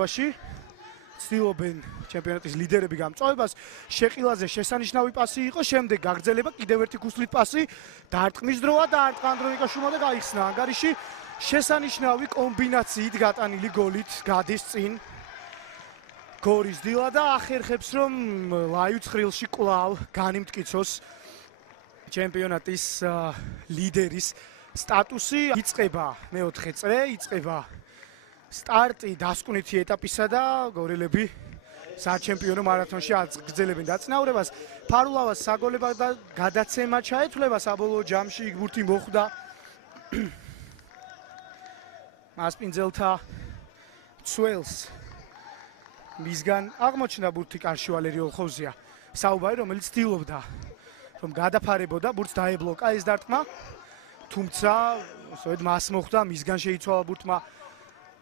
ბაში ცდილობენ ჩემპიონატის ლიდერები გამწვავებას. შეყილაზე შესანიშნავი პასი იყო, შემდეგ გაგრძელება, კიდევ ერთი ქუსლით პასი, დაარტყმის დროა და არტყა ანდრონიკაშვილმა და გაიხსნა ანგარიში. შესანიშნავი კომბინაციით გატანილი გოლით გადის წინ გორის დილა და ახერხებს რომ ლაივ ცხრილში კვლავ განიმტკიცოს ჩემპიონატის ლიდერის სტატუსი. იწყება მეოთხე წრე, იწყება სტარტი დასკვნითი ეტაპისა და გორელები საჩემპიონო მარათონში აგრძელებენ დაწინაურებას. ფარულავას საგოლებად და გადაცემა ჩაეთვლება საბოლოო ჯამში იქ ბურთი მოხვდა მასპინძელთა ცველს. მისგან აღმოჩნდა ბურთი კარში ვალერი ოლხოვზია. საუბარი რომელიც ცდილობდა რომ გადაფარებოდა, ბურთს დაებლოკა ეს დარტყმა. თუმცა სწორედ მას მოხვდა, მისგან შეიცვალა ბურთმა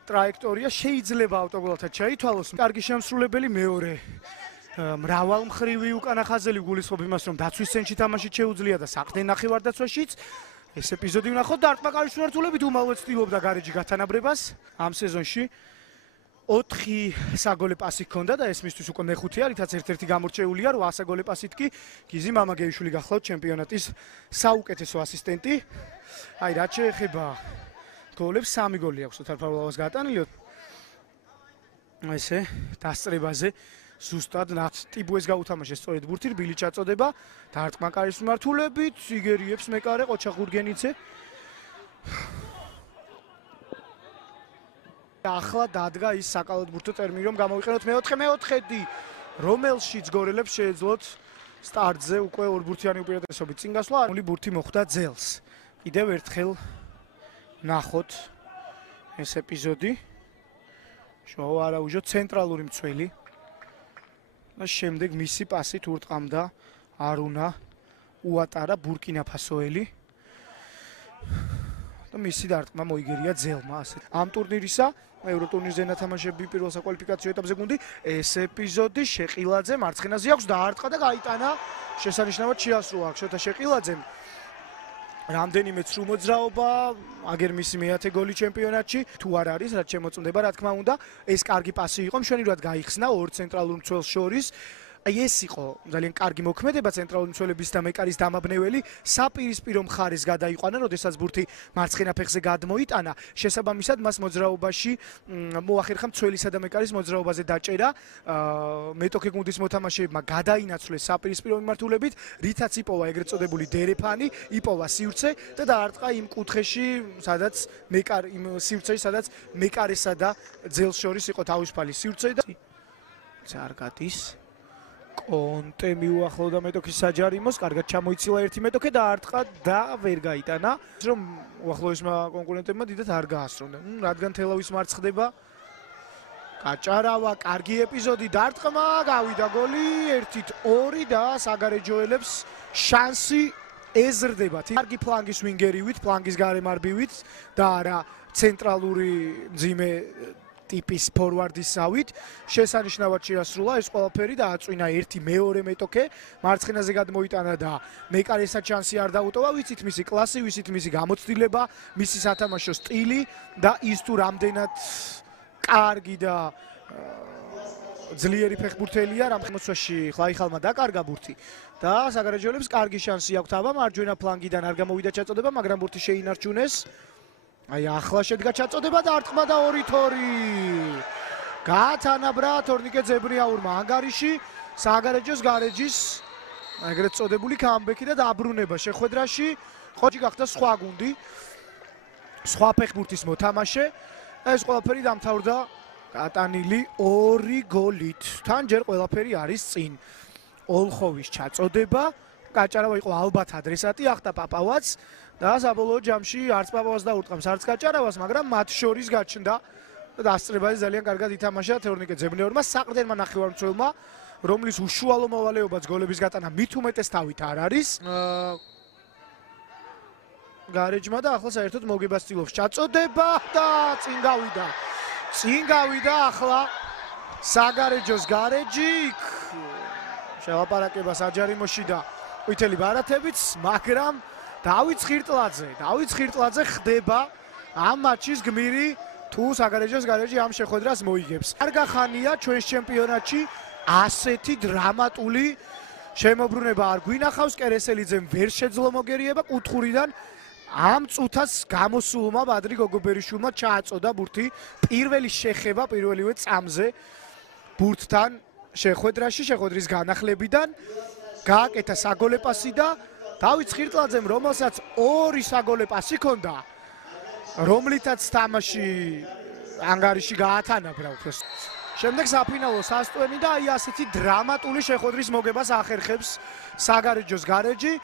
ტრაექტორია, შეიძლება ავტოგოლთან შეითვალოს. კარგი შემსრულებელი მეორე მრავალმხრივი უკანახაზელი გულისხმობ იმას რომ დაცვის ცენტრში თამაში შეუძლია და საყრდენ ნახევარდაცვაშიც. ეს ეპიზოდი ვნახოთ დარტყმა კარის მართულებით უმალვე ცდილობდა გარეჯი გათანაბრებას ამ სეზონში. 4 საგოლე პასი ჰქონდა და ეს მისთვის უკვე მეხუთეა, რითაც ერთ-ერთი გამორჩეულია 8 საგოლე პასით კი გიზი მამაგეიშვილი გახლავთ ჩემპიონატის საუკეთესო ასისტენტი. აი რაც შეეხება გოლებს 3 გოლი აქვს ოთარ ფარულავას გატანილი. ესე დასწრებაზე ზუსტად ტიბუეს გაუთამაშეს სწორედ ბურთი, რბილი ჩაწოდება, დარტყმა კარის მმართველობით, იგერიებს მეკარე ყოჩახურგენიცე. ახლა დადგა ის საკალოდ ბურთო ტერმინი რომ გამოვიყენოთ მეოთხედი, რომელშიც გორელებს შეეძლოთ სტარტზე უკვე ორ ბურთიანი უპირატესობით წინ გასვლა. ნული ბურთი მოხვდა ძელს. კიდევ ერთხელ ნახოთ ეს ეპიზოდი. შოუ არაუჟო ცენტრალური მცველი. და შემდეგ მისი პასით ურტყამდა არუნა უატარა ბურკინა-ფასოელი. და მისი დარტყმა მოიგერია ძელმა ასე. ამ ტურნირისა ევროტურნირზე ნათამაშები პირველ საკვალიფიკაციო ეტაპზე გუნდი ეს ეპიზოდი შეყილაძე მარცხენაზე აქვს დაარტყა და გაიტანა შესანიშნავად შეასრულა ახშოთა შეყილაძემ რამდენიმე ცრუ მოძრაობა აგერ მისი მეათე გოლი ჩემპიონატში თუ არ არის რაც შემოწმდება რა თქმა უნდა ეს კარგი პასი იყო მშვენივრად გაიხსნა ორ ცენტრალურ მცველს შორის აი ეს იყო ძალიან კარგი მოქმედება ცენტრალური მცველების და მეკარის დამაბნეველი საპირისპირო მხარეს გადაიყვანა როდესაც ბურთი მარცხენა ფეხზე გადმოიტანა შესაბამისად მას მოძრაობაში მოახერხა მცველისა და მეკარის მოძრაობაზე დაჭერა მეტოქე გუნდის მოთამაშეებმა გადაინაცვლეს საპირისპირო მიმართულებით რითაც იპოვა ეგრეთ წოდებული დერეფანი იპოვა სივრცე და დაარტყა იმ კუთხეში სადაც მეკარესა და ძელს შორის იყო თავისუფალი სივრცე და არ გადის კონტე მიუახლოვდა მეტოქის საჯარიმოს, კარგად ჩამოიცილა ერთი მეტოქე და არტყა და ვერ გაიტანა, რომ უახლოესმა კონკურენტებმა დიდად არ გაასწროდნენ. რადგან თელავის მარცხდება გაჭარავა, კარგი ეპიზოდი, დარტყმა, გავიდა გოლი, 1-2 და საგარეჯოელებს შანსი ეზრდებათ. კარგი ფლანგის ვინგერივით, ფლანგის გარემარბივით და არა ცენტრალური მძიმე ტიპის ფორვარდისავით შესანიშნავად შეასრულა ეს ყველაფერი და აწვინა ერთი მეორე მეტოქე მარცხენაზე გადმოიტანა და მეკარესაც შანსი არ დაუტოვა ვიცით მისი კლასი ვიცით მისი გამოცდილება მისი სათამაშო სტილი და ის თუ რამდენად კარგი და ძლიერი ფეხბურთელია რამ ხმოცვაში ხლაიხალმა დაკარგა ბურთი და საგარეჯოელებს კარგი შანსი აქვთ აბა მარჯვენა ფლანგიდან არ გამოვიდა ჩაწოდება მაგრამ ბურთი შეინარჩუნეს აი ახლა შედგა ჩაწოდება და არტყმა და 2-2 გაათანაბრა თორნიკე ძებრიაურმა ანგარიში საგარეჯოს გარეჯის ეგრეთ წოდებული კამბექი და დაბრუნება შეხვედრაში ხოჭი გახდა სხვა გუნდი სხვა ფეხბურთის მოთამაშე ეს ყველაფერი დამთავრდა გატანილი 2 გოლით თან ჯერ ყველაფერი არის წინ ოლხოვის ჩაწოდება გაჭარავა იყო ალბათ ადრესატი ახტა პაპავაც და საბოლოო ჯამში არც პაპავას დაურტყამს არც გაჭარავას მაგრამ მათ შორის გაჩნდა და დასწრებაზე ძალიან კარგად ითამაშა თორნიკე ძებნეორმა საყრდენმა ნახევარმცველმა რომლის უშუალო მოვალეობაც გოლების გატანა მით უმეტეს თავით არ არის გარეჯმა და ახლა საერთოდ მოგებას ცდილობს ჩაწოდება და წინ გავიდა ახლა საგარეჯოს გარეჯი იქ შელაპარაკება საჯარიმოში და ყვითელი ბარათებიც მაგრამ დავით ხირტლაძე ხდება ამ მატჩის გმირი თუ საგარეჯოს გარეჯი ამ შეხვედრას მოიგებს. არ გახანია ჩვენს ჩემპიონატში ასეთი დრამატული შემოbrunება არ გვინახავს. კერესელიძემ ვერ შეძლო მოგერიება კუთხურიდან. ამ წუთას გამოსულმა ბადრი გოგობერიშვილმა ჩააწოდა ბურთი პირველი შეხება პირველივე წამზე ბურთთან შეხვედრაში შეხვედრის განახლებიდან გააკეთა საგოლე პასი და დავით ხირტლაძემ რომელსაც ორი საგოლე პასი ჰქონდა რომლითაც თამაში ანგარიში გაათანაბრა უბრალოდ შემდეგ საფინალო სასტვენი და აი ასეთი დრამატული შეხვედრის მოგებას ახერხებს საგარეჯოს გარეჯი